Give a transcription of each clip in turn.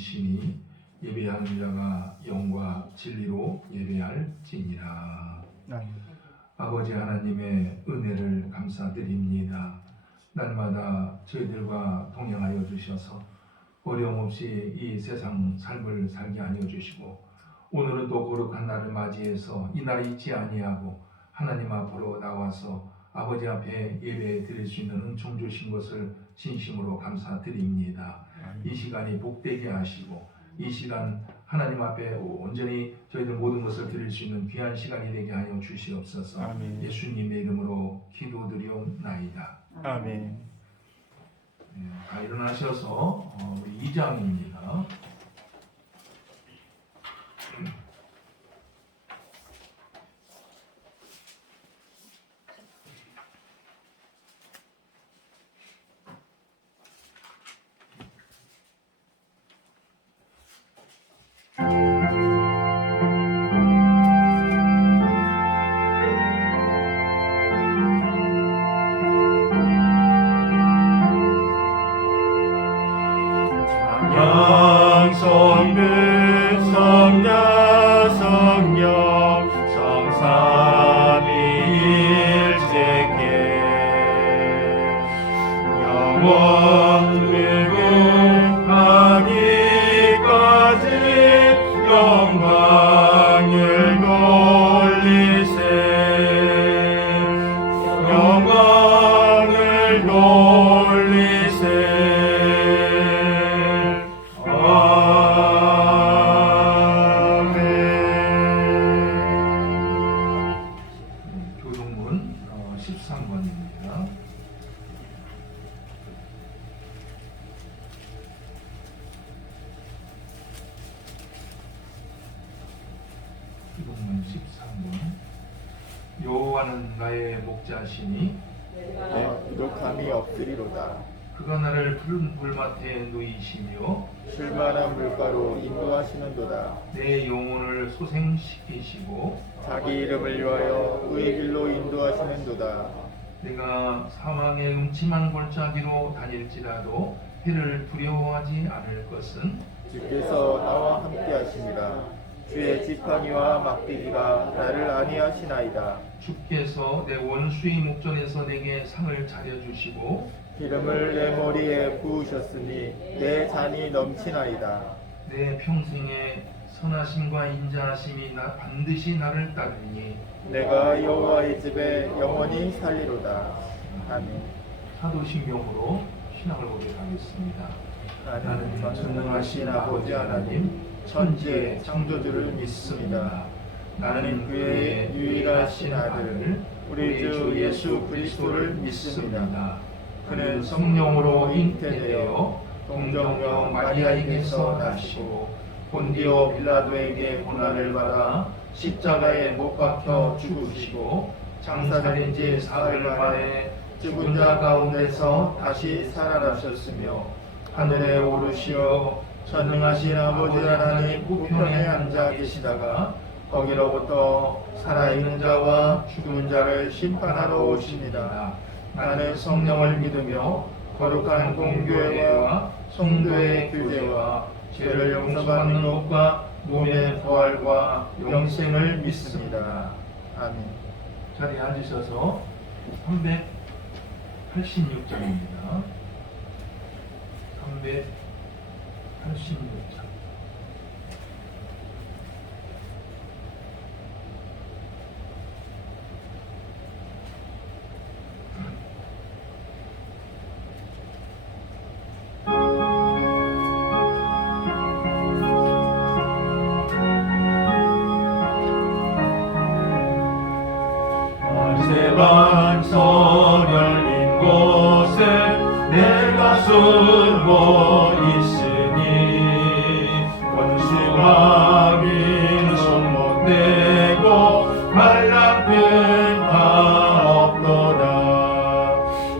성신이 예배하는 자가 영과 진리로 예배할지니라. 아버지 하나님의 은혜를 감사드립니다. 날마다 저희들과 동행하여 주셔서 어려움 없이 이 세상 삶을 살게 하여 주시고, 오늘은 또 거룩한 날을 맞이해서 이 날이 있지 아니하고 하나님 앞으로 나와서 아버지 앞에 예배 드릴 수 있는 은총 주신 것을 진심으로 감사드립니다. 이 시간이 복되게 하시고 이 시간 하나님 앞에 온전히 저희들 모든 것을 드릴 수 있는 귀한 시간이 되게 하여 주시옵소서. 아멘. 예수님의 이름으로 기도드리옵나이다. 아멘. 다 일어나셔서 우리 2장입니다. 성부 성자 성령 성삼위일체께 영원 회복하기까지 영광을 돌리세. 영광을 돌리세. 교동문 13번입니다. 교동문 13번. 여호와는 나의 목자시니 내 부족함이 없으리로다. 그가 나를 푸른 불밭에 누이시며 쉴만한 물가로 인도하시는도다. 내 영혼을 소생시키시고 자기 이름을 위하여 의의 길로 인도하시는도다. 내가 사망의 음침한 골짜기로 다닐지라도 해를 두려워하지 않을 것은 주께서 나와 함께 하시니라. 주의 지팡이와 막대기가 나를 안위하시나이다. 주께서 내 원수의 목전에서 내게 상을 차려주시고 기름을 내 머리에 부으셨으니 내 잔이 넘치나이다. 내 평생에 선하심과 인자하심이 반드시 나를 따르니 내가 여호와의 집에 영원히 살리로다. 아멘. 사도신경으로 신앙을 고백하겠습니다. 나는 전능하신 아버지 하나님 천지의 창조주를 믿습니다. 나는 그의 유일하신 아들 우리 주 예수 그리스도를 믿습니다. 그는 성령으로 잉태되어 동정녀 마리아에게서 나시고 본디오 빌라도에게 고난을 받아 십자가에 못 박혀 죽으시고 장사된 지 사흘 만에 죽은 자 가운데서 다시 살아나셨으며 하늘에 오르시어 전능하신 아버지 하나님 우편에 앉아 계시다가 거기로부터 살아있는 자와 죽은 자를 심판하러 오십니다. 나는 성령을 믿으며 거룩한 공교회와 성도의 교제와 죄를 용서받는 것과 몸의 부활과 영생을 믿습니다. 아멘. 자리에 앉으셔서 386장입니다. 386장. 세반석 열린 곳에 내가 숨어 있으니 원수마귀는 손 못 대고 말라픈 바 없도다.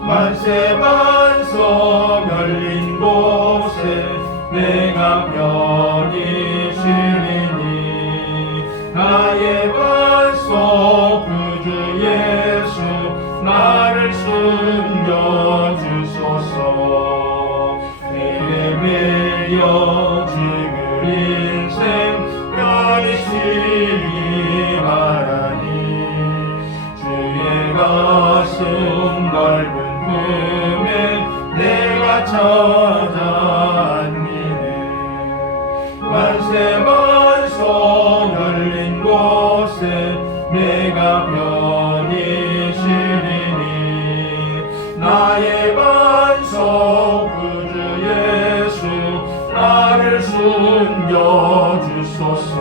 만세반석 열린 곳에 내가 편히 쉬리니 나의 반석 구주 예수 나를 숨겨주소서. 이름을 여주 진리 말하니 주의 가슴 넓은 품에 내가 찾아 안기네 만세 반석 열린 곳에 내가 편히 쉬리니 나의 반석 구주 예수 나를 숨겨주소서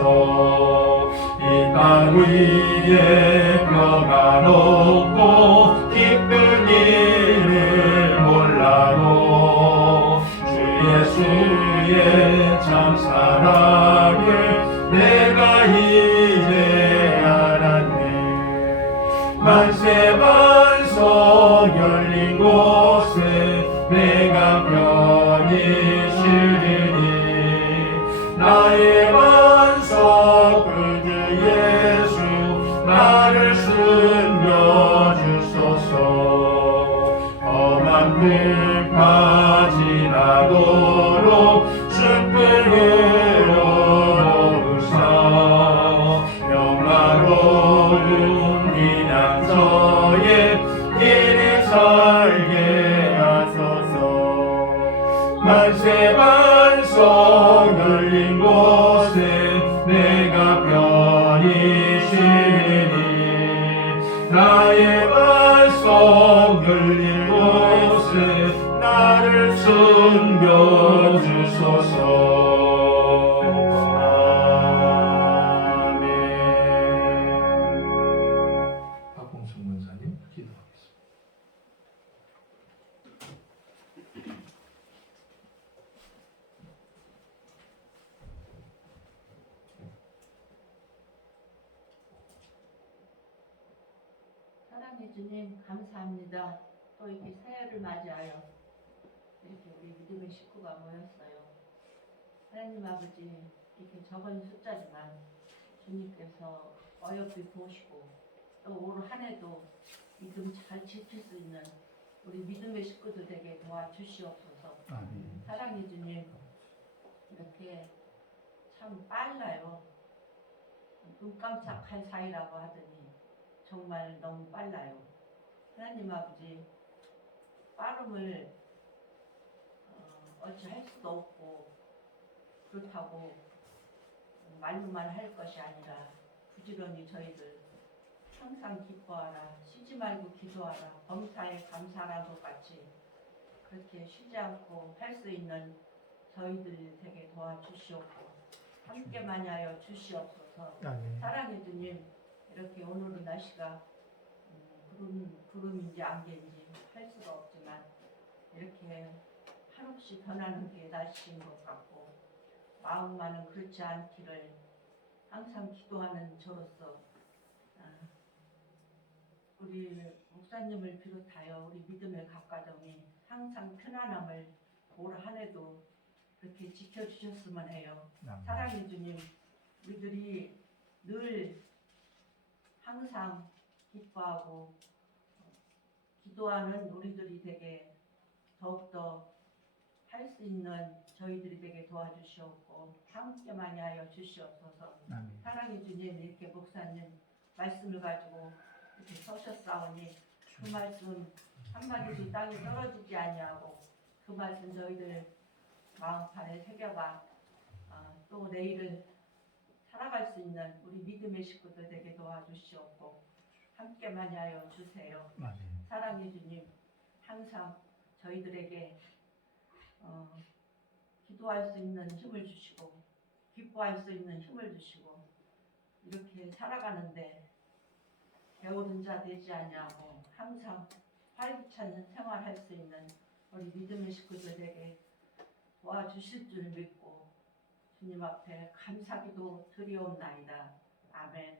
이 땅 위에 평안없고 기쁜 일을 몰라도 주 예수의 참 사랑을 내가 이제 알았네 만세 반석 열린 곳에 내가 편히 쉬리니 나의 반석 구주 예수 나를 숨겨주소서 험한 불파 지나도록 숲으로 오르사 평화로운避難所에 길이 살게 하소서 만세 반석 열린 곳에 내가 편히 쉬리니 나의 반석 열린 곳에 나를 숨겨주소서 아멘 박봉순 권사님 기도하겠습니다. 사랑해 주님 감사합니다. 또 이렇게 새해를 맞이하여 이렇게 우리 믿음의 식구가 모였어요. 하나님 아버지 이렇게 적은 숫자지만 주님께서 어여삐 보시고 또 올 한 해도 믿음 잘 지킬 수 있는 우리 믿음의 식구들 되게 도와주시옵소서. 사랑해 주님 이렇게 참 빨라요. 눈 깜짝할 사이라고 하더니 정말 너무 빨라요. 하나님 아버지 빠름을 어찌할 수도 없고 그렇다고 말로만 할 것이 아니라 부지런히 저희들 항상 기뻐하라 쉬지 말고 기도하라 범사에 감사하라 것 같이 그렇게 쉬지 않고 할 수 있는 저희들 되게 도와주시옵고 함께만 하여 주시옵소서. 사랑해 주님 이렇게 오늘은 날씨가 구름인지 안개인지 할 수가 없지만 이렇게 한없이 변하는 게 날씨인 것 같고 마음만은 그렇지 않기를 항상 기도하는 저로서 우리 목사님을 비롯하여 우리 믿음의 각가정이 항상 편안함을 올 한 해도 그렇게 지켜주셨으면 해요. 사랑해 주님 우리들이 늘 항상 기뻐하고 기도하는 우리들이 되게 더욱더 할 수 있는 저희들이 되게 도와주시옵고 함께 많이 하여 주시옵소서. 사랑해 주님 이렇게 목사님 말씀을 가지고 이렇게 서셨사오니 그 말씀 한마디도 땅에 떨어지지 아니하고 그 말씀 저희들 마음판에 새겨가 또 내일을 살아갈 수 있는 우리 믿음의 식구들 되게 도와주시옵고 함께 많이 하여 주세요. 사랑해 주님 항상 저희들에게 기도할 수 있는 힘을 주시고 기뻐할 수 있는 힘을 주시고 이렇게 살아가는데 게으른 자 되지 아니하고 항상 활기찬 생활할 수 있는 우리 믿음의 식구들에게 도와주실 줄 믿고 주님 앞에 감사기도 드리옵나이다. 아멘.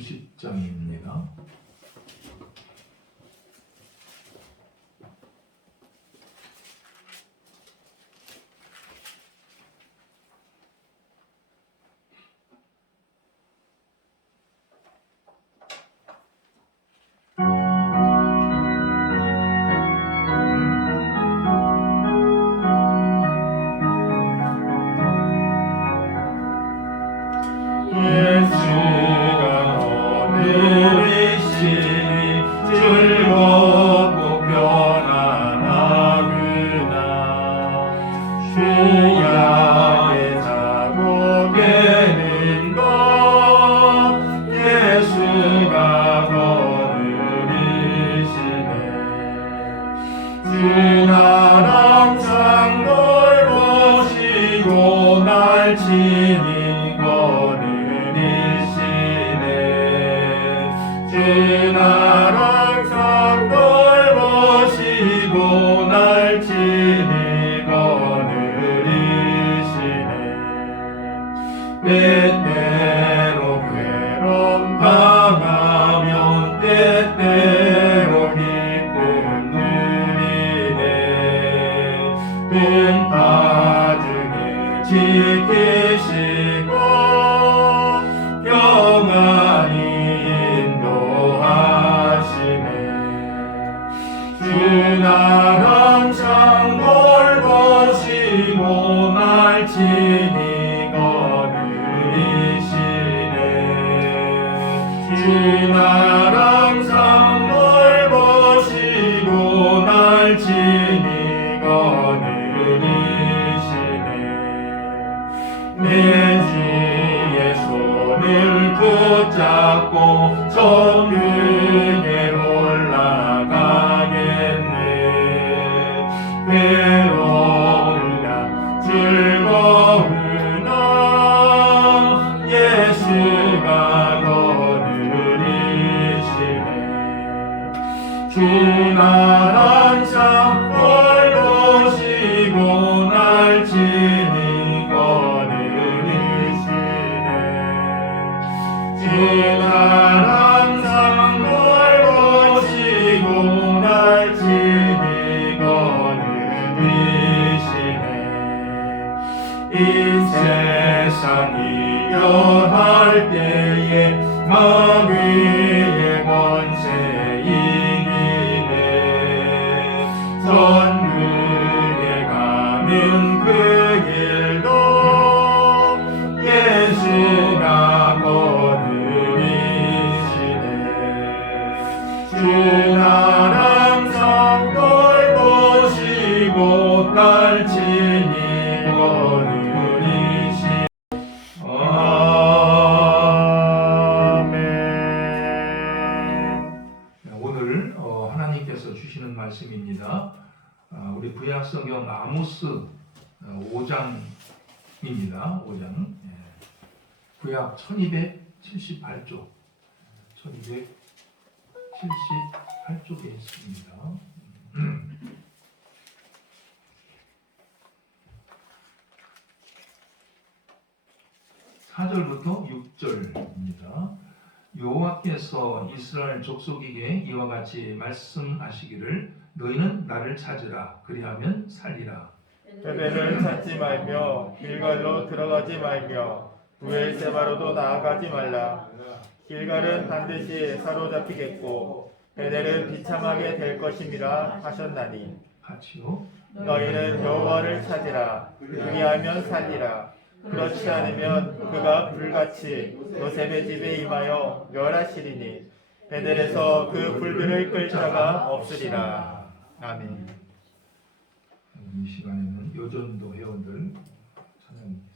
(390장입니다) 예수가 오늘이시니 즐겁고 편안하구나. 주야의 자고 계는 것 예수가 거느리시네. 주나 항상 널 보시고 날 치니 거느리시네. 주나 항상 널 보시고 날 치니 거느리시네. 때때로 괴로움 당하면 때때로 기쁨 누리네. 큰 나중에 지키시고 평안히 인도하시네. 주나 항상 널 보시고 날 치니 거느리시네. 주나 항상 널 보시고 날 치니 거느리시네. 내 주의 손을 붙잡고 천국에 올라가겠네. 괴로우나 즐거우나 예수가 거느리시네. 주나 항상 널 보시고 날 치니 거느리시네. 주나 항상 널 보시고 날 치니 거느리시네. 이 세상이 변할 때에 마귀의 권세 이기네. 선물에 가는 그 길도 예수가 거느리시네. 주나 항상 널 보시고 날 치니 거느리시네. 아멘. 오늘 하나님께서 주시는 말씀입니다. 우리 구약 성경 아모스 5장입니다. 5장. 구약 1278쪽. 1278쪽에 있습니다. 4절부터 6절입니다. 여호와께서 이스라엘 족속에게 이와 같이 말씀하시기를 너희는 나를 찾으라 그리하면 살리라. 베델을 찾지 말며 길갈로 들어가지 말며 브엘세바로도 나아가지 말라. 길갈은 반드시 사로잡히겠고 베델은 비참하게 될 것임이라 하셨나니 같이요. 너희는 여호와를 찾으라 그리하면 살리라. 그렇지 않으면 그가 불같이 요셉의 집에 임하여 멸하시리니 베델에서 그 불들을 끌 자가 없으리라. 아멘. 이 시간에는 요전도 회원들 찬양입니다.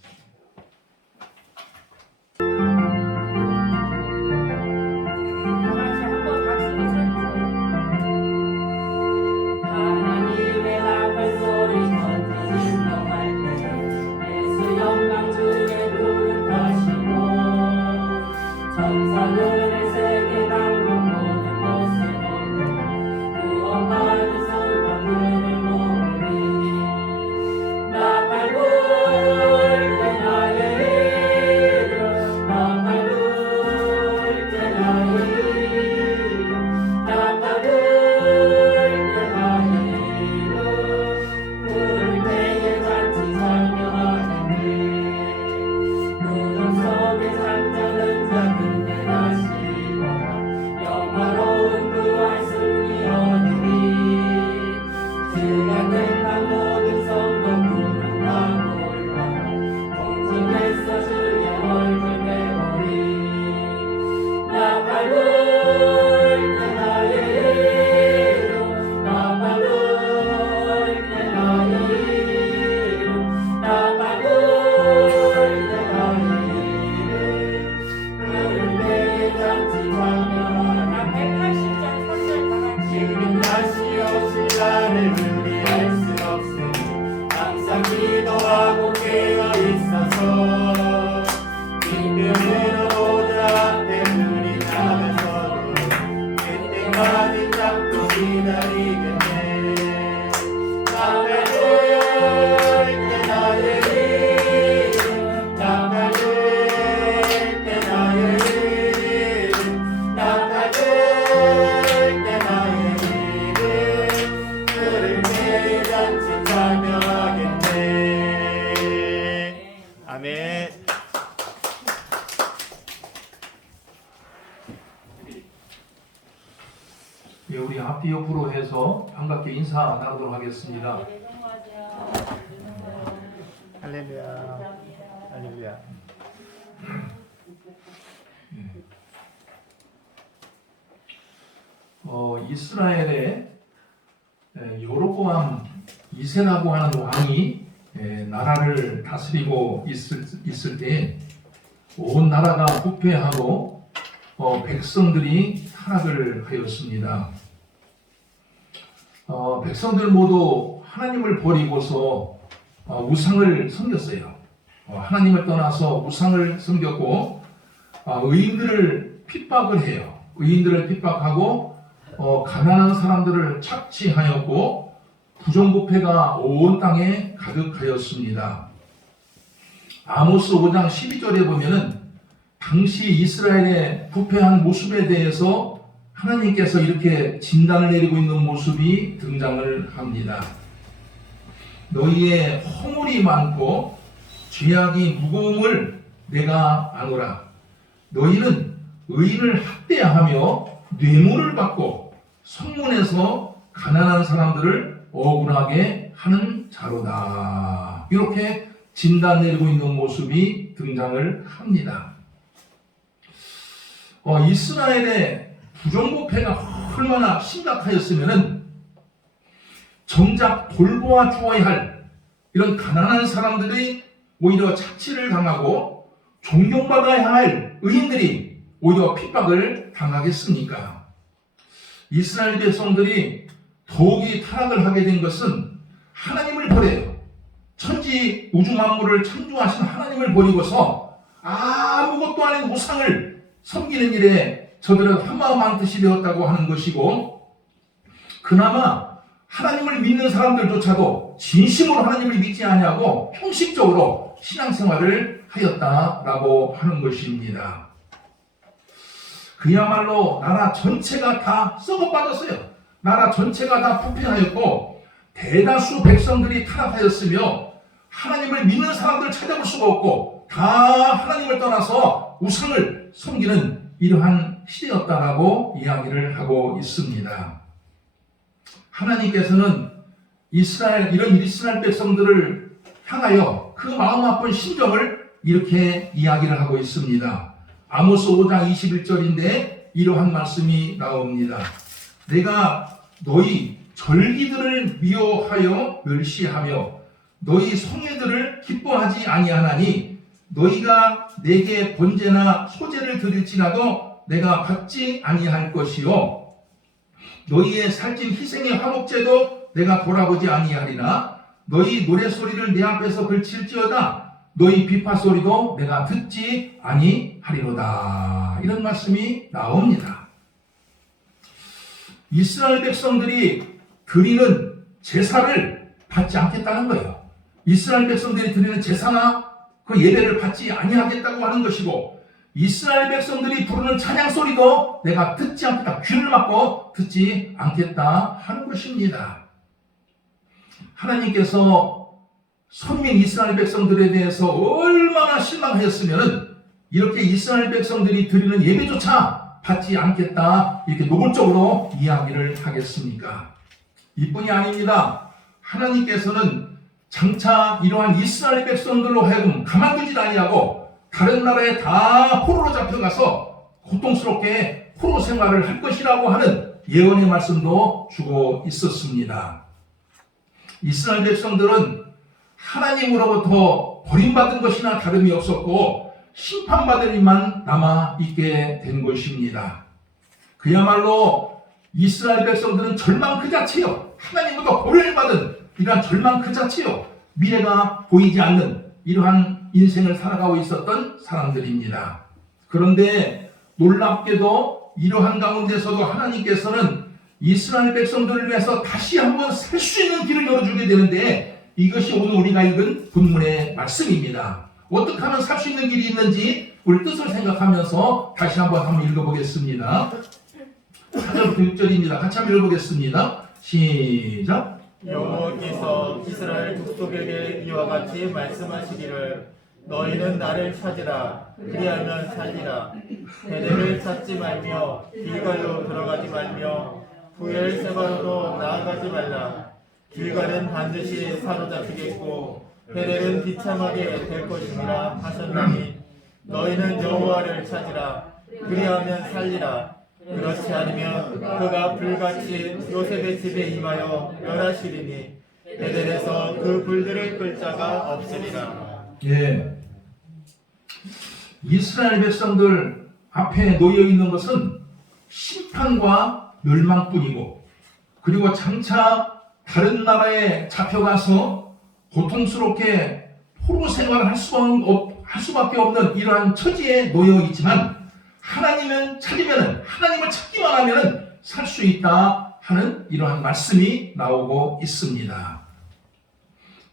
나 팔고 생명으로 보좌 앞에 눈이 작아서도 그때까지 잡고 기다리겠네. 나팔들 때 나의 이름, 나팔들 때 나의 이름, 나팔들 때 나의 이름, 그를 매일 잔치 참여하겠네. 아멘. 예, 우리 앞뒤 옆으로 해서 반갑게 인사 나누도록 하겠습니다. 할렐루야. 할렐루야. 이스라엘의 여로보암 2세라고 하는 왕이 나라를 다스리고 있을 때 온 나라가 부패하고 백성들이 타락을 하였습니다. 백성들 모두 하나님을 버리고서 우상을 섬겼어요. 하나님을 떠나서 우상을 섬겼고 의인들을 핍박을 해요. 의인들을 핍박하고 가난한 사람들을 착취하였고 부정부패가 온 땅에 가득하였습니다. 아모스 5장 12절에 보면은 당시 이스라엘의 부패한 모습에 대해서 하나님께서 이렇게 진단을 내리고 있는 모습이 등장을 합니다. 너희의 허물이 많고 죄악이 무거움을 내가 아노라. 너희는 의인을 학대하며 뇌물을 받고 성문에서 가난한 사람들을 억울하게 하는 자로다. 이렇게 진단 내리고 있는 모습이 등장을 합니다. 이스라엘의 부정부패가 얼마나 심각하였으면은 정작 돌보아 주어야 할 이런 가난한 사람들이 오히려 착취를 당하고 존경받아야 할 의인들이 오히려 핍박을 당하겠습니까? 이스라엘 백성들이 더욱이 타락을 하게 된 것은 하나님을 버려요. 천지 우주 만물을 창조하신 하나님을 버리고서 아무것도 아닌 우상을 섬기는 일에 저들은 한마음 한뜻이 되었다고 하는 것이고, 그나마 하나님을 믿는 사람들조차도 진심으로 하나님을 믿지 아니하고 형식적으로 신앙생활을 하였다라고 하는 것입니다. 그야말로 나라 전체가 다 썩어빠졌어요. 나라 전체가 다 부패하였고 대다수 백성들이 타락하였으며 하나님을 믿는 사람들을 찾아볼 수가 없고 다 하나님을 떠나서 우상을 섬기는 이러한 시대였다라고 이야기를 하고 있습니다. 하나님께서는 이런 이스라엘 백성들을 향하여 그 마음 아픈 심정을 이렇게 이야기를 하고 있습니다. 아모스 5장 21절인데 이러한 말씀이 나옵니다. 내가 너희 절기들을 미워하여 멸시하며 너희 성회들을 기뻐하지 아니하나니 너희가 내게 번제나 소제를 드릴지라도 내가 받지 아니할 것이요 너희의 살찐 희생의 화목제도 내가 돌아보지 아니하리나 너희 노래소리를 내 앞에서 걸칠지어다 너희 비파소리도 내가 듣지 아니하리로다. 이런 말씀이 나옵니다. 이스라엘 백성들이 드리는 제사를 받지 않겠다는 거예요. 이스라엘 백성들이 드리는 제사나 그 예배를 받지 아니하겠다고 하는 것이고, 이스라엘 백성들이 부르는 찬양 소리도 내가 듣지 않겠다, 귀를 막고 듣지 않겠다 하는 것입니다. 하나님께서 선민 이스라엘 백성들에 대해서 얼마나 실망하였으면 이렇게 이스라엘 백성들이 드리는 예배조차 받지 않겠다 이렇게 노골적으로 이야기를 하겠습니까? 이뿐이 아닙니다. 하나님께서는 장차 이러한 이스라엘 백성들로 하여금 가만두지 아니하고 다른 나라에 다 포로로 잡혀가서 고통스럽게 포로 생활을 할 것이라고 하는 예언의 말씀도 주고 있었습니다. 이스라엘 백성들은 하나님으로부터 버림받은 것이나 다름이 없었고 심판받을 일만 남아있게 된 것입니다. 그야말로 이스라엘 백성들은 절망 그 자체요. 하나님으로부터 버림받은 이러한 절망 그 자체요. 미래가 보이지 않는 이러한 인생을 살아가고 있었던 사람들입니다. 그런데 놀랍게도 이러한 가운데서도 하나님께서는 이스라엘 백성들을 위해서 다시 한번 살 수 있는 길을 열어주게 되는데, 이것이 오늘 우리가 읽은 본문의 말씀입니다. 어떻게 하면 살 수 있는 길이 있는지 우리 뜻을 생각하면서 다시 한번 읽어보겠습니다. 4절부터 6절입니다. 같이 한번 읽어보겠습니다. 시작. 여호와께서 이스라엘 족속에게 이와 같이 말씀하시기를 너희는 나를 찾으라 그리하면 살리라. 베델을 찾지 말며 길갈로 들어가지 말며 부엘세바로도 나아가지 말라. 길갈은 반드시 사로잡히겠고 베델은 비참하게 될 것이니라 하셨나니 너희는 여호와를 찾으라 그리하면 살리라. 그렇지 않으면 그가 불같이 요셉의 집에 임하여 멸하시리니 베델에서 그 불들을 끌 자가 없으리라. 예. 이스라엘 백성들 앞에 놓여 있는 것은 심판과 멸망뿐이고, 그리고 장차 다른 나라에 잡혀가서 고통스럽게 포로 생활을 할 수밖에 없는 이러한 처지에 놓여 있지만, 하나님을 찾기만 하면 살 수 있다 하는 이러한 말씀이 나오고 있습니다.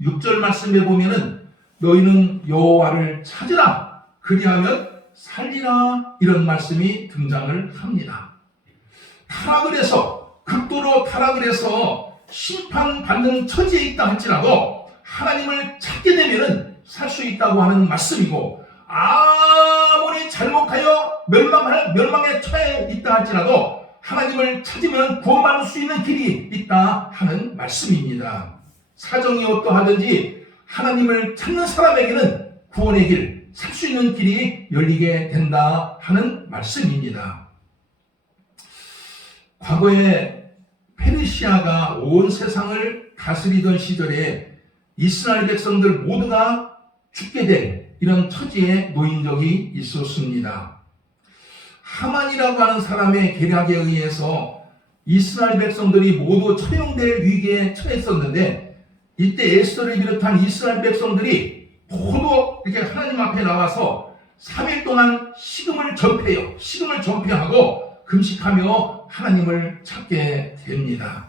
6절 말씀에 보면은 너희는 여호와를 찾으라 그리하면 살리라, 이런 말씀이 등장을 합니다. 극도로 타락을 해서 심판받는 처지에 있다 할지라도 하나님을 찾게 되면 살 수 있다고 하는 말씀이고, 아무리 잘못하여 멸망에 처해 있다 할지라도 하나님을 찾으면 구원받을 수 있는 길이 있다 하는 말씀입니다. 사정이 어떠하든지 하나님을 찾는 사람에게는 구원의 길, 살 수 있는 길이 열리게 된다 하는 말씀입니다. 과거에 페르시아가 온 세상을 다스리던 시절에 이스라엘 백성들 모두가 죽게 된 이런 처지에 놓인 적이 있었습니다. 하만이라고 하는 사람의 계략에 의해서 이스라엘 백성들이 모두 처형될 위기에 처했었는데, 이때 에스더를 비롯한 이스라엘 백성들이 모두 이렇게 하나님 앞에 나와서 3일 동안 식음을 전폐하고 금식하며 하나님을 찾게 됩니다.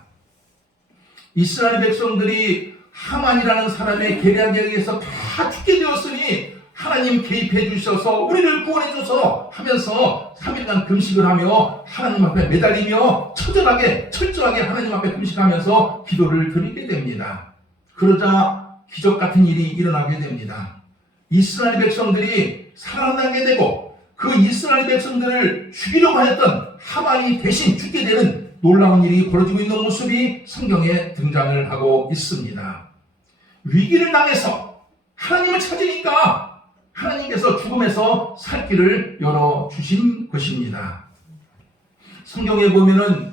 이스라엘 백성들이 하만이라는 사람의 계략에 의해서 다 죽게 되었으니 하나님 개입해 주셔서 우리를 구원해 주셔서 하면서 3일간 금식을 하며 하나님 앞에 매달리며 철저하게 하나님 앞에 금식하면서 기도를 드리게 됩니다. 그러자 기적 같은 일이 일어나게 됩니다. 이스라엘 백성들이 살아나게 되고, 그 이스라엘 백성들을 죽이려고 하였던 하만이 대신 죽게 되는 놀라운 일이 벌어지고 있는 모습이 성경에 등장을 하고 있습니다. 위기를 당해서 하나님을 찾으니까 하나님께서 죽음에서 살 길을 열어주신 것입니다. 성경에 보면은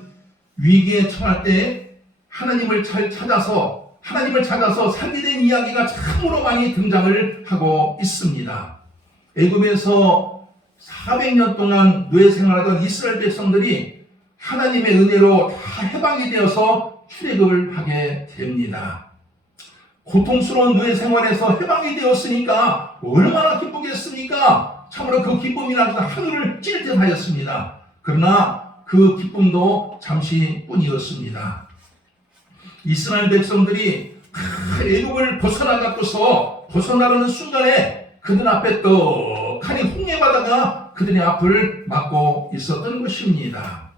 위기에 처할 때 하나님을 찾아서 살게 된 이야기가 참으로 많이 등장을 하고 있습니다. 애굽에서 400년 동안 노예 생활하던 이스라엘 백성들이 하나님의 은혜로 다 해방이 되어서 출애굽을 하게 됩니다. 고통스러운 노예 생활에서 해방이 되었으니까 얼마나 기쁘겠습니까? 참으로 그 기쁨이란 하늘을 찔 듯 하였습니다. 그러나 그 기쁨도 잠시뿐이었습니다. 이스라엘 백성들이 애굽을 벗어나려는 순간에 그들 앞에 떡하니 홍해바다가 그들의 앞을 막고 있었던 것입니다.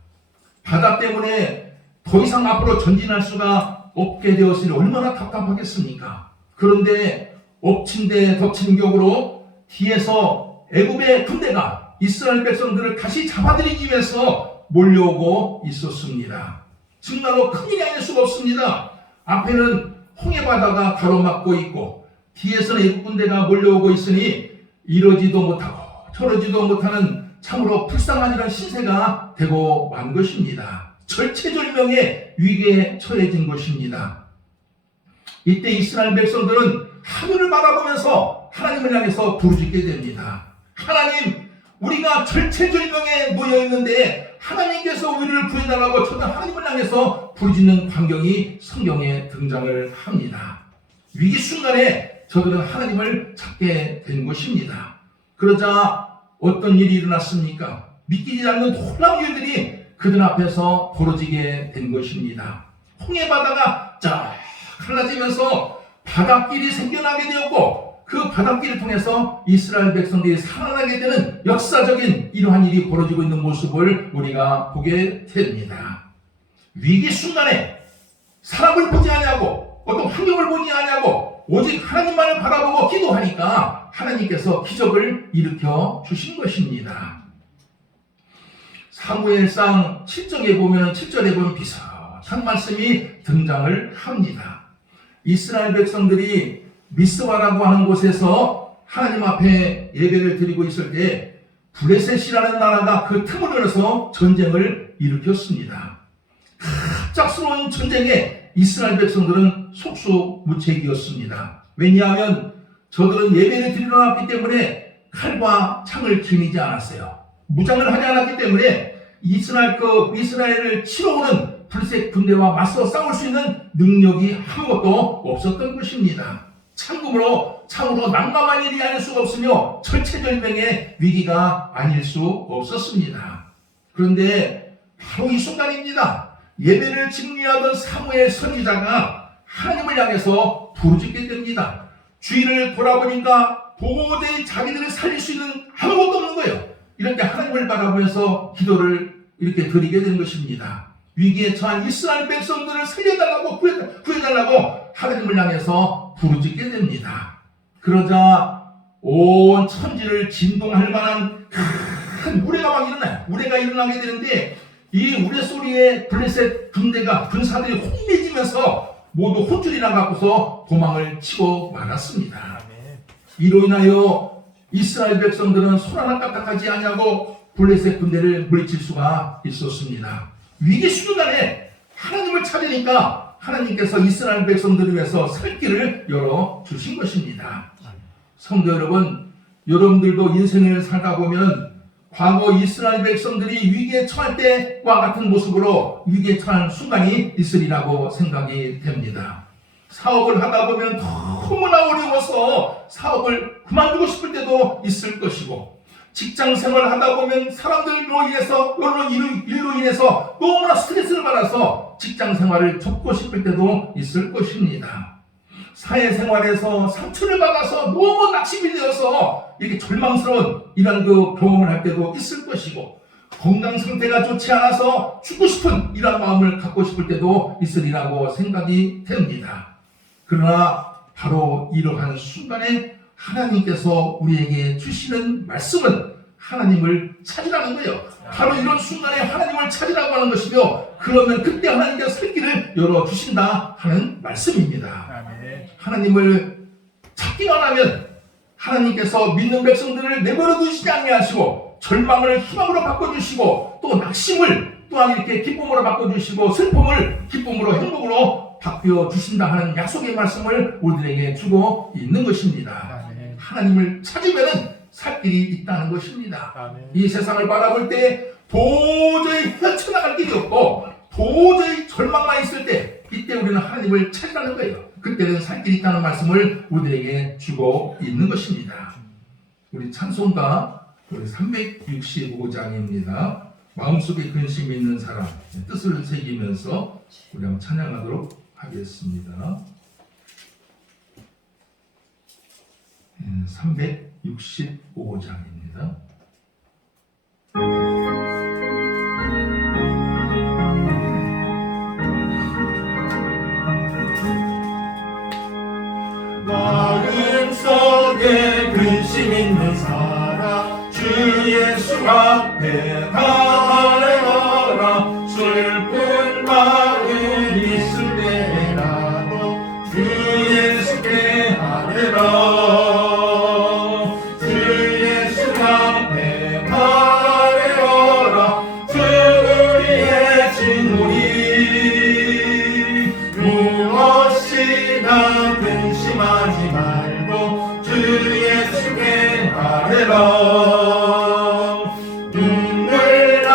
바다 때문에 더 이상 앞으로 전진할 수가 없게 되었으니 얼마나 답답하겠습니까? 그런데 엎친 데 덮친 격으로 뒤에서 애굽의 군대가 이스라엘 백성들을 다시 잡아들이기 위해서 몰려오고 있었습니다. 정말로 큰일이 아닐 수가 없습니다. 앞에는 홍해바다가 가로막고 있고 뒤에서는 애굽 군대가 몰려오고 있으니 이러지도 못하고 저러지도 못하는 참으로 불쌍한 이런 신세가 되고 만 것입니다. 절체절명의 위기에 처해진 것입니다. 이때 이스라엘 백성들은 하늘을 바라보면서 하나님을 향해서 부르짖게 됩니다. 하나님, 우리가 절체절명에 놓여 있는데 하나님께서 우리를 구해달라고 저는 하나님을 향해서 부르짖는 광경이 성경에 등장을 합니다. 위기 순간에 저들은 하나님을 찾게 된 것입니다. 그러자 어떤 일이 일어났습니까? 믿기지 않는 놀라운 일들이 그들 앞에서 벌어지게 된 것입니다. 홍해 바다가 쫙 갈라지면서 바닷길이 생겨나게 되었고, 그 바닷길을 통해서 이스라엘 백성들이 살아나게 되는 역사적인 이러한 일이 벌어지고 있는 모습을 우리가 보게 됩니다. 위기 순간에 사람을 보지 아니하고 어떤 환경을 보지 아니하고 오직 하나님만을 바라보고 기도하니까 하나님께서 기적을 일으켜 주신 것입니다. 사무엘상 7절에 보면 비슷한 말씀이 등장을 합니다. 이스라엘 백성들이 미스바라고 하는 곳에서 하나님 앞에 예배를 드리고 있을 때 블레셋이라는 나라가 그 틈을 열어서 전쟁을 일으켰습니다. 갑작스러운 전쟁에 이스라엘 백성들은 속수무책이었습니다. 왜냐하면 저들은 예배를 드리러 나왔기 때문에 칼과 창을 지니지 않았어요. 무장을 하지 않았기 때문에 이스라엘을 치러 오는 블레셋 군대와 맞서 싸울 수 있는 능력이 아무것도 없었던 것입니다. 창으로 난감한 일이 아닐 수가 없으며 절체절명의 위기가 아닐 수 없었습니다. 그런데 바로 이 순간입니다. 예배를 직무하던 사무엘 선지자가 하나님을 향해서 부르짖게 됩니다. 주위를 돌아보니까 도저히 자기들을 살릴 수 있는 아무것도 없는 거예요. 이렇게 하나님을 바라보면서 기도를 이렇게 드리게 된 것입니다. 위기에 처한 이스라엘 백성들을 살려달라고 구해달라고 하나님을 향해서 부르짖게 됩니다. 그러자 온 천지를 진동할 만한 큰 우레가 막 일어나요. 우레가 일어나게 되는데 이 우레 소리에 블레셋 군사들이 혼미지면서 모두 혼쭐이 나갖고서 도망을 치고 말았습니다. 이로 인하여 이스라엘 백성들은 손 하나 까딱하지 아니하고 블레셋 군대를 물리칠 수가 있었습니다. 위기 순간에 하나님을 찾으니까 하나님께서 이스라엘 백성들을 위해서 살 길을 열어주신 것입니다. 성도 여러분, 여러분들도 인생을 살다 보면 과거 이스라엘 백성들이 위기에 처할 때와 같은 모습으로 위기에 처한 순간이 있으리라고 생각이 됩니다. 사업을 하다 보면 너무나 어려워서 사업을 그만두고 싶을 때도 있을 것이고, 직장 생활을 하다 보면 사람들로 인해서 일로 인해서 너무나 스트레스를 받아서 직장 생활을 접고 싶을 때도 있을 것입니다. 사회생활에서 상처를 받아서 너무 낙심이 되어서 이렇게 절망스러운 이런 경험을 할 때도 있을 것이고, 건강 상태가 좋지 않아서 죽고 싶은 이런 마음을 갖고 싶을 때도 있으리라고 생각이 됩니다. 그러나 바로 이러한 순간에 하나님께서 우리에게 주시는 말씀은 하나님을 찾으라는 거예요. 바로 이런 순간에 하나님을 찾으라고 하는 것이며, 그러면 그때 하나님께서 살 길을 열어주신다 하는 말씀입니다. 하나님을 찾기만 하면 하나님께서 믿는 백성들을 내버려 두시지 아니하시고 절망을 희망으로 바꿔주시고, 또 낙심을 또한 이렇게 기쁨으로 바꿔주시고 슬픔을 기쁨으로 행복으로 바뀌어주신다 하는 약속의 말씀을 우리들에게 주고 있는 것입니다. 하나님을 찾으면 살 길이 있다는 것입니다. 이 세상을 바라볼 때 도저히 헤쳐나갈 길이 없고 도저히 절망만 있을 때, 이때 우리는 하나님을 찾으라는 거예요. 그때는 살 길이 있다는 말씀을 우리들에게 주고 있는 것입니다. 우리 찬송가 365장입니다. 마음속에 근심이 있는 사람, 뜻을 새기면서 우리 한번 찬양하도록 하겠습니다. 365장입니다. 마음속에 근심 있는 사람, 주 예수 앞에 나아가라. 슬픈 마음 있을 때라도 주 예수께 아뢰라. 주 예수 앞에 아뢰어라. 주 우리의 진물이 무엇이나 근심하지 말고 주 예수께 아뢰라. 눈물 나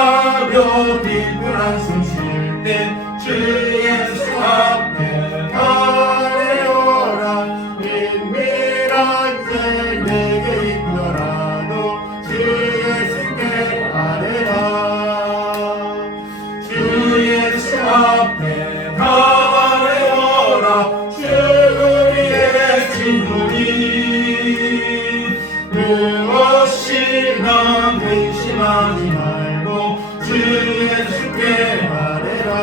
근심하지 말고 주 예수께 아뢰라.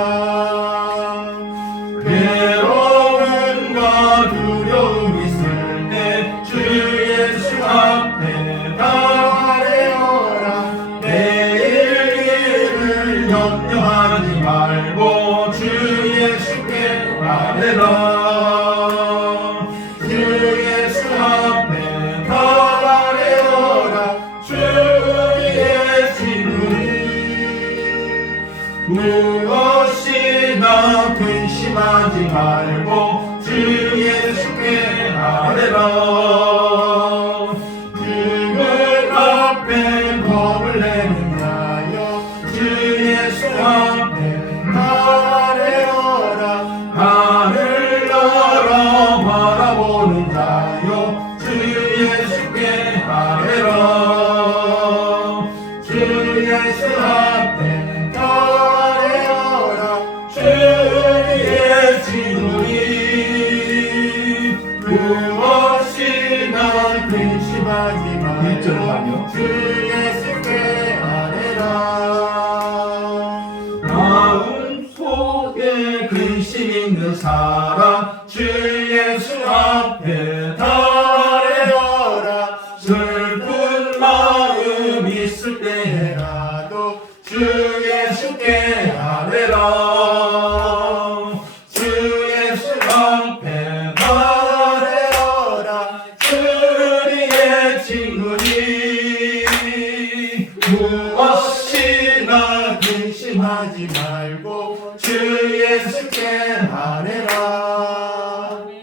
괴로움과 두려움 있을 때 주 예수 앞에 다 아뢰어라. 내일 일을 염려하지 말고 주 예수께 아뢰라. 주 예수 앞에 다 아뢰어라. 주 우리의 진리 무엇이나 근심하지 말고 주 예수께 아뢰라. 죽을 앞에 겁을 내는 자여 주 예수 앞에 아뢰어라. 하늘 나라 바라보는 자여 주 예수께 아뢰라. 주 예수 앞에 아뢰어라. 주 우리의 진리 무엇이나 근심하지 말고 주 예수께 아뢰라. 마음속에 근심 있는 사람 주 예수 앞에 다 아뢰어라. 슬픈 마음 있을 때라도 주 예수께 아뢰라. 주 예수 앞에 다 아뢰어라. 주 우리의 친구니 무엇이나 근심하지 말고 주 예수께 아뢰라.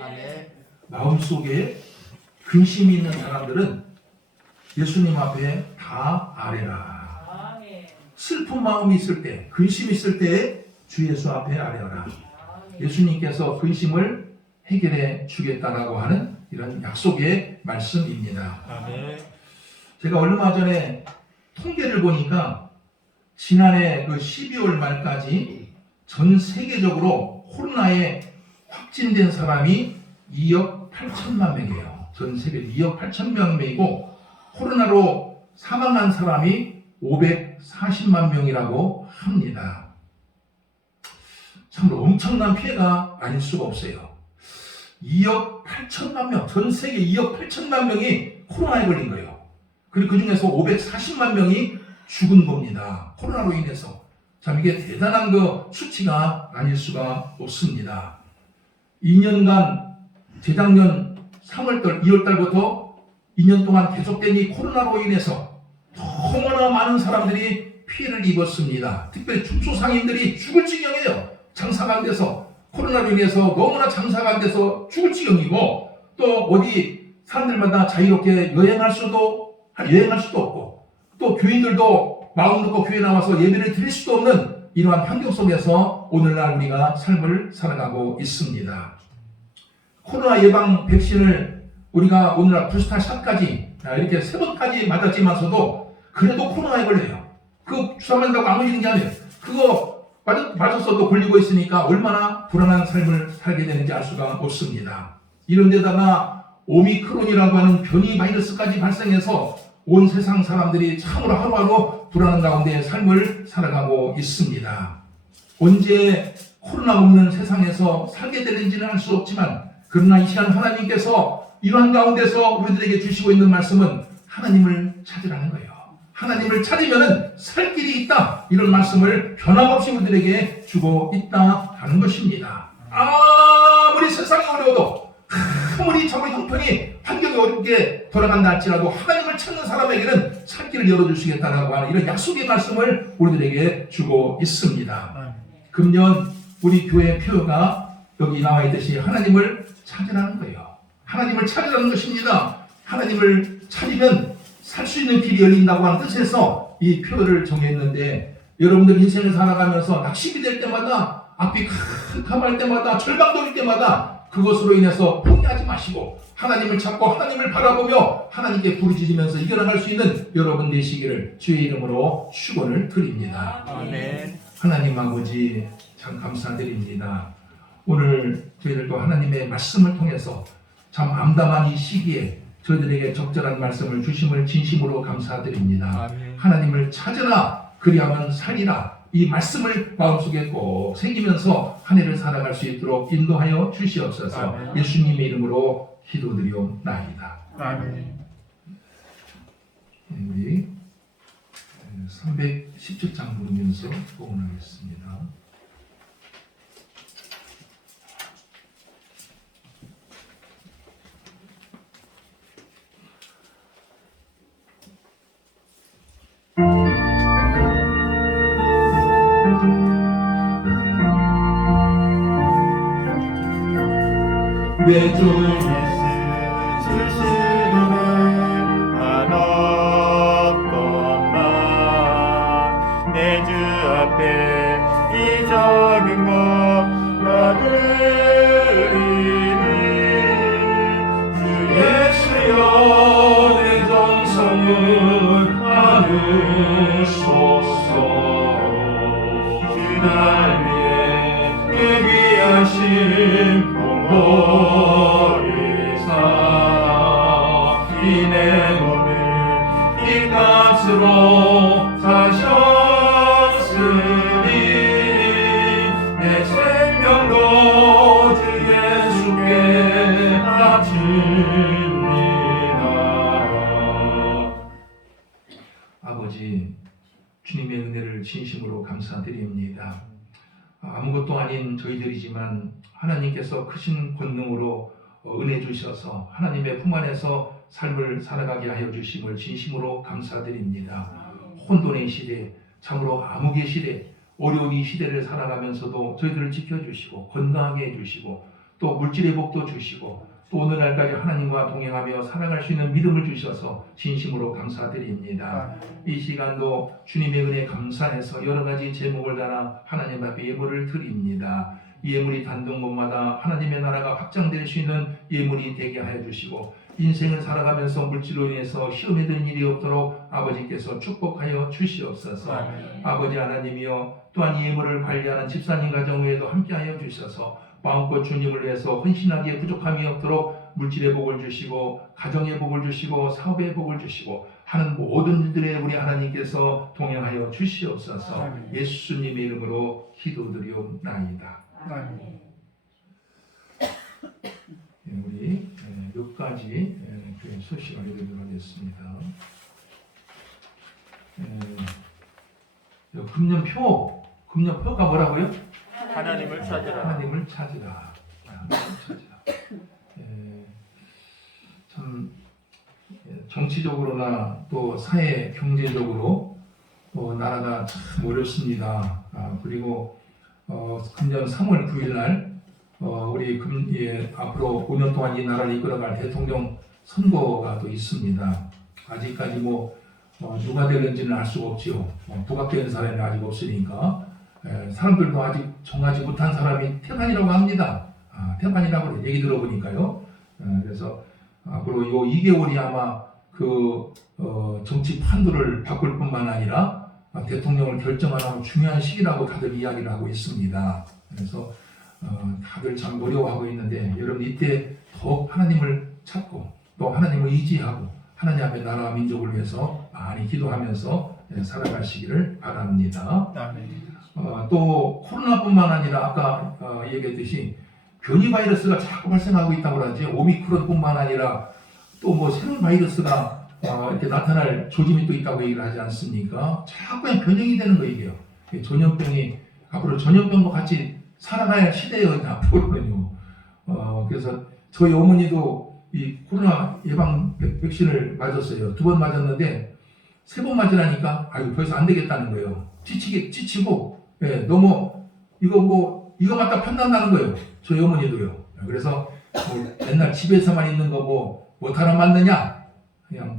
아멘. 마음속에 근심이 있는 사람들은 예수님 앞에 다 아뢰라. 슬픈 마음이 있을 때, 근심이 있을 때 주 예수 앞에 아뢰어라. 예수님께서 근심을 해결해 주겠다라고 하는 이런 약속의 말씀입니다. 아멘. 제가 얼마 전에 통계를 보니까 지난해 그 12월 말까지 전 세계적으로 코로나에 확진된 사람이 2억 8천만 명이에요. 전 세계 2억 8천만 명이고 코로나로 사망한 사람이 540만 명이라고 합니다. 참 엄청난 피해가 아닐 수가 없어요. 2억 8천만 명, 전 세계 2억 8천만 명이 코로나에 걸린 거예요. 그리고 그 중에서 540만 명이 죽은 겁니다. 코로나로 인해서. 참 이게 대단한 그 수치가 아닐 수가 없습니다. 2년간 재작년 3월달, 2월달부터 2년 동안 계속된 이 코로나로 인해서 너무나 많은 사람들이 피해를 입었습니다. 특별히 중소상인들이 죽을 지경이에요. 장사가 안 돼서 코로나로 인해서 너무나 장사가 안 돼서 죽을 지경이고 또 어디 사람들마다 자유롭게 여행할 수도 없고 또 교인들도 마음 놓고 교회 나와서 예배를 드릴 수도 없는 이러한 환경 속에서 오늘날 우리가 삶을 살아가고 있습니다. 코로나 예방 백신을 우리가 오늘날 부스터샷까지 이렇게 3번까지 맞았지만서도 그래도 코로나에 걸려요. 그 주사 맞는다고 아무 일인 게 아니에요. 그거 맞았어도 걸리고 있으니까 얼마나 불안한 삶을 살게 되는지 알 수가 없습니다. 이런 데다가 오미크론이라고 하는 변이 바이러스까지 발생해서 온 세상 사람들이 참으로 하루하루 불안한 가운데 삶을 살아가고 있습니다. 언제 코로나 없는 세상에서 살게 되는지는 알 수 없지만 그러나 이 시간 하나님께서 이러한 가운데서 우리들에게 주시고 있는 말씀은 하나님을 찾으라는 거예요. 하나님을 찾으면 살 길이 있다. 이런 말씀을 변함없이 우리들에게 주고 있다 하는 것입니다. 아무리 세상이 어려워도 아무리 정의 형편이 환경이 어렵게 돌아간다 할지라도 하나님을 찾는 사람에게는 살 길을 열어주시겠다라고 하는 이런 약속의 말씀을 우리들에게 주고 있습니다. 금년 우리 교회 표어가 여기 나와 있듯이 하나님을 찾으라는 거예요. 하나님을 찾으라는 것입니다. 하나님을 찾으면 살 수 있는 길이 열린다고 하는 뜻에서 이 표어를 정했는데 여러분들 인생을 살아가면서 낙심이 될 때마다 앞이 캄캄할 때마다 절망도 올 때마다 그것으로 인해서 포기하지 마시고 하나님을 찾고 하나님을 바라보며 하나님께 부르짖으면서 이겨나갈 수 있는 여러분 되시기를 주의 이름으로 축원을 드립니다. 아멘. 하나님 아버지 참 감사드립니다. 오늘 저희들도 하나님의 말씀을 통해서 참 암담한 이 시기에 저희들에게 적절한 말씀을 주심을 진심으로 감사드립니다. 아멘. 하나님을 찾으라 그리하면 살리라 이 말씀을 마음속에 꼭 새기면서 한 해를 살아갈 수 있도록 인도하여 주시옵소서. 아멘. 예수님의 이름으로 기도드리옵나이다. 아멘. 우리 317장 부르면서 복원하겠습니다. 내 주 예수 주시는 한 없건만 내 주 앞에 이 작은 것 나들이니 주 예수여 내 정성을 나누소서 주날 위해 예비하신 봉헌이사 이내 몸을 이 값으로 사셨으니 내 생명도 주 예수께 바칩니다. 아버지 주님의 은혜를 진심으로 감사드립니다. 아무것도 아닌 저희들이지만 하나님께서 크신 권능으로 은혜 주셔서 하나님의 품 안에서 삶을 살아가게 하여 주심을 진심으로 감사드립니다. 혼돈의 시대, 참으로 암흑의 시대, 어려운 이 시대를 살아가면서도 저희들을 지켜주시고 건강하게 해주시고 또 물질의 복도 주시고 또 오늘 날까지 하나님과 동행하며 살아갈 수 있는 믿음을 주셔서 진심으로 감사드립니다. 이 시간도 주님의 은혜 감사해서 여러 가지 제목을 달아 하나님 앞에 예물을 드립니다. 이 예물이 닿는 곳마다 하나님의 나라가 확장될 수 있는 예물이 되게 하여 주시고 인생을 살아가면서 물질로 인해서 시험에 드는 일이 없도록 아버지께서 축복하여 주시옵소서. 아버지 하나님이여 또한 이 예물을 관리하는 집사님 가정 외에도 함께하여 주셔서 마음껏 주님을 위해서 헌신하기에 부족함이 없도록 물질의 복을 주시고 가정의 복을 주시고 사업의 복을 주시고 하는 모든 일들에 우리 하나님께서 동행하여 주시옵소서. 아멘. 예수님의 이름으로 기도드리옵나이다. 우리 몇 가지 소식을 읽도록 하겠습니다. 금년표가 뭐라고요? 하나님을 찾으라. 하나님을 찾으라. 참 정치적으로나 또 사회 경제적으로 나라가 참 어렵습니다. 그리고 금년 3월 9일 날 우리 앞으로 5년 동안 이 나라를 이끌어갈 대통령 선거가 또 있습니다. 아직까지 누가 되는지는 알 수가 없지요. 부각되는 사람이 아직 없으니까 사람들도 아직 정하지 못한 사람이 태반이라고 합니다. 태반이라고 얘기 들어보니까요. 그래서 앞으로 요 2개월이 아마 그 정치 판도를 바꿀 뿐만 아니라 대통령을 결정하는 중요한 시기라고 다들 이야기를 하고 있습니다. 그래서 다들 참 어려워하고 있는데 여러분 이때 더욱 하나님을 찾고 또 하나님을 의지하고 하나님 앞에 나라와 민족을 위해서 많이 기도하면서 살아가시기를 바랍니다. 또 코로나뿐만 아니라 아까 얘기했듯이 변이 바이러스가 자꾸 발생하고 있다고 그러지 오미크론뿐만 아니라 또 새로운 바이러스가 이렇게 나타날 조짐이 또 있다고 얘기를 하지 않습니까? 자꾸 그냥 변형이 되는 거예요. 전염병이 앞으로 전염병과 같이 살아가야 시대예요. 앞으로는요. 그래서 저희 어머니도 이 코로나 예방 백신을 맞았어요. 2번 맞았는데 3번 맞으라니까 더 이상 안 되겠다는 거예요. 지치고 너무 이거 맞다 판단나는 거예요. 저희 어머니도요. 그래서 맨날 집에서만 있는 거 못하러 맞느냐? 그냥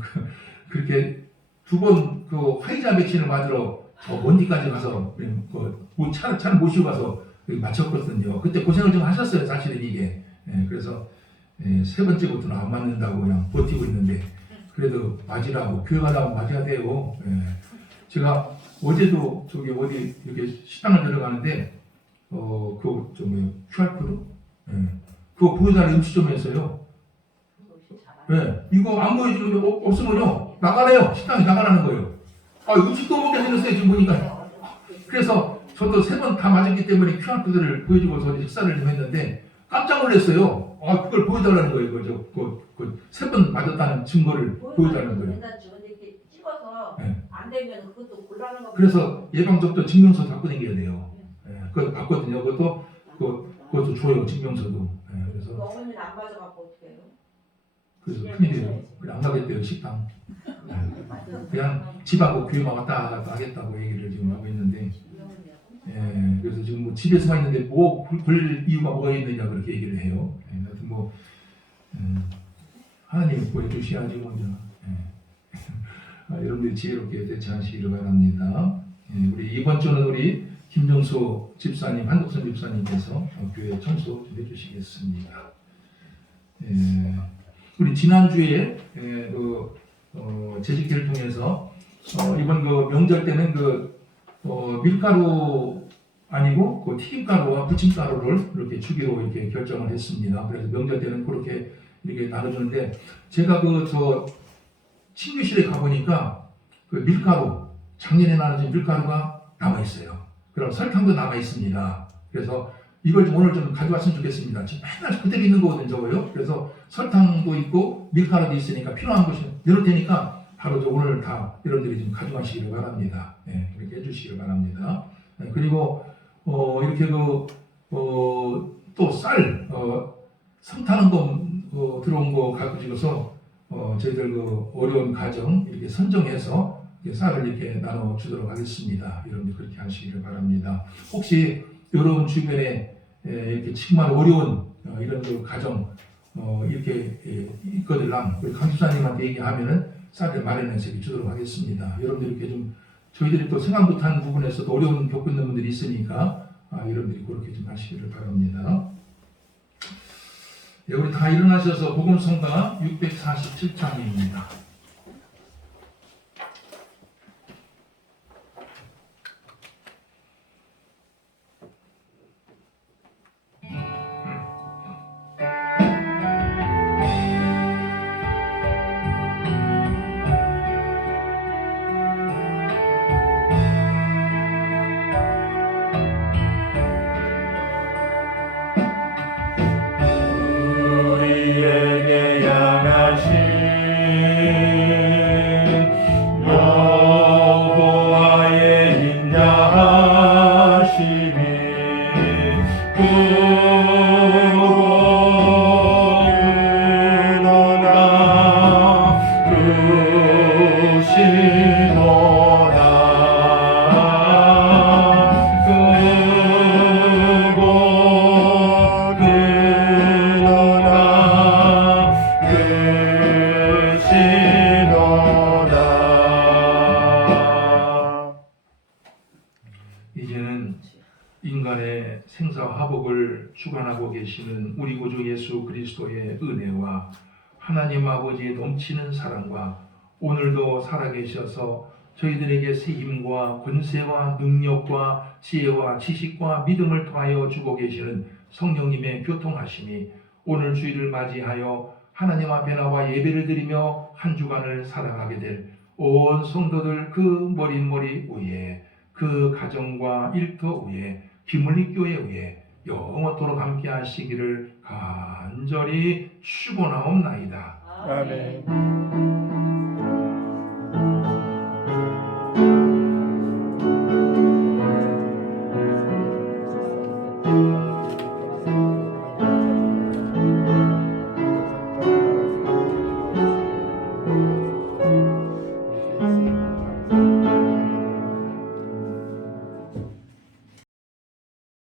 그렇게 2번 그 화이자 백신을 맞으러 먼디까지 가서 차를 모시고 가서 맞췄거든요. 그때 고생을 좀 하셨어요. 사실은 이게. 그래서 3번째부터는 안 맞는다고 그냥 버티고 있는데 그래도 맞으라고 교회 가다 맞아야 돼요. 제가 어제도 저기 어디 이렇게 식당을 들어가는데 QR코드? 그거 보여달라는 음식점에서요. 이거 안 보여주면 없으면요 나가래요. 식당에 나가라는 거예요. 음식도 못 먹게 생겼어요 지금 보니까. 그래서 저도 3번 다 맞았기 때문에 QR코드를 보여주고서 식사를 좀 했는데 깜짝 놀랐어요. 그걸 보여달라는 거예요. 그 3번 맞았다는 증거를 보여달라는 거예요. 이렇게 찍어서 네. 안 되면 그것도 곤란한 거. 그래서 예방접종 증명서 갖고 다녀야 돼요. 그거 봤거든요. 그것도 줘요 증명서도. 그래서 어머니는 안 맞아갖고 어떻게 해요? 그래서 큰일이에요. 그냥 안 가겠대요 식당. 그냥 집하고 교회만 왔다 갔다 하겠다고 얘기를 지금 하고 있는데, 그래서 지금 뭐 집에서만 있는데 뭐 볼 이유가 뭐가 있느냐 그렇게 얘기를 해요. 하여튼 뭐 하나님이 보여주셔야지 먼저. 여러분들이 지혜롭게 대처하시기를 바랍니다. 우리 이번 주는 우리 김정수 집사님, 한국선 집사님께서 교회 청소 좀 해주시겠습니다. 우리 지난주에 재직회를 통해서 이번 명절 때는 밀가루 아니고 튀김가루와 부침가루를 이렇게 주기로 이렇게 결정을 했습니다. 그래서 명절 때는 그렇게 이렇게 나눠주는데 제가 친교실에 가보니까 밀가루, 작년에 나눠진 밀가루가 남아있어요. 그럼 설탕도 남아있습니다. 그래서 이걸 오늘 좀 가져왔으면 좋겠습니다. 지금 맨날 그대로 있는 거거든요, 저거요. 그래서 설탕도 있고 밀가루도 있으니까 필요한 것이 열을 테니까 바로 오늘 다 여러분들이 좀 가져가시기를 바랍니다. 그렇게 해주시기를 바랍니다. 그리고 이렇게 또 쌀, 성타는 거 들어온 거 가지고서 저희들 어려운 가정 이렇게 선정해서 쌀을 이렇게 나눠 주도록 하겠습니다. 여러분들 그렇게 하시기를 바랍니다. 혹시 여러분 주변에 이렇게 정말 어려운 이런 가정 이렇게 있거들랑 우리 강집사님한테 얘기하면은 쌀을 마련해서 이렇게 주도록 하겠습니다. 여러분들 이렇게 좀 저희들이 또 생각 못한 부분에서도 어려운 겪고 있는 분들이 있으니까 여러분들이 그렇게 좀 하시기를 바랍니다. 우리 다 일어나셔서 복음성가 647장입니다. 우리에게 향하신 여호와의 인자하심이 이제는 인간의 생사화복을 주관하고 계시는 우리 구주 예수 그리스도의 은혜와 하나님 아버지의 넘치는 사랑과 오늘도 살아계셔서 저희들에게 새 힘과 권세와 능력과 지혜와 지식과 믿음을 더하여 주고 계시는 성령님의 교통하심이 오늘 주일을 맞이하여 하나님 앞에 나와 예배를 드리며 한 주간을 살아가게 될 온 성도들 그 머릿머리 위에 그 가정과 일터 위에 비물리 교회 위에 영원토록 함께 하시기를 간절히 축원하옵나이다. 아멘.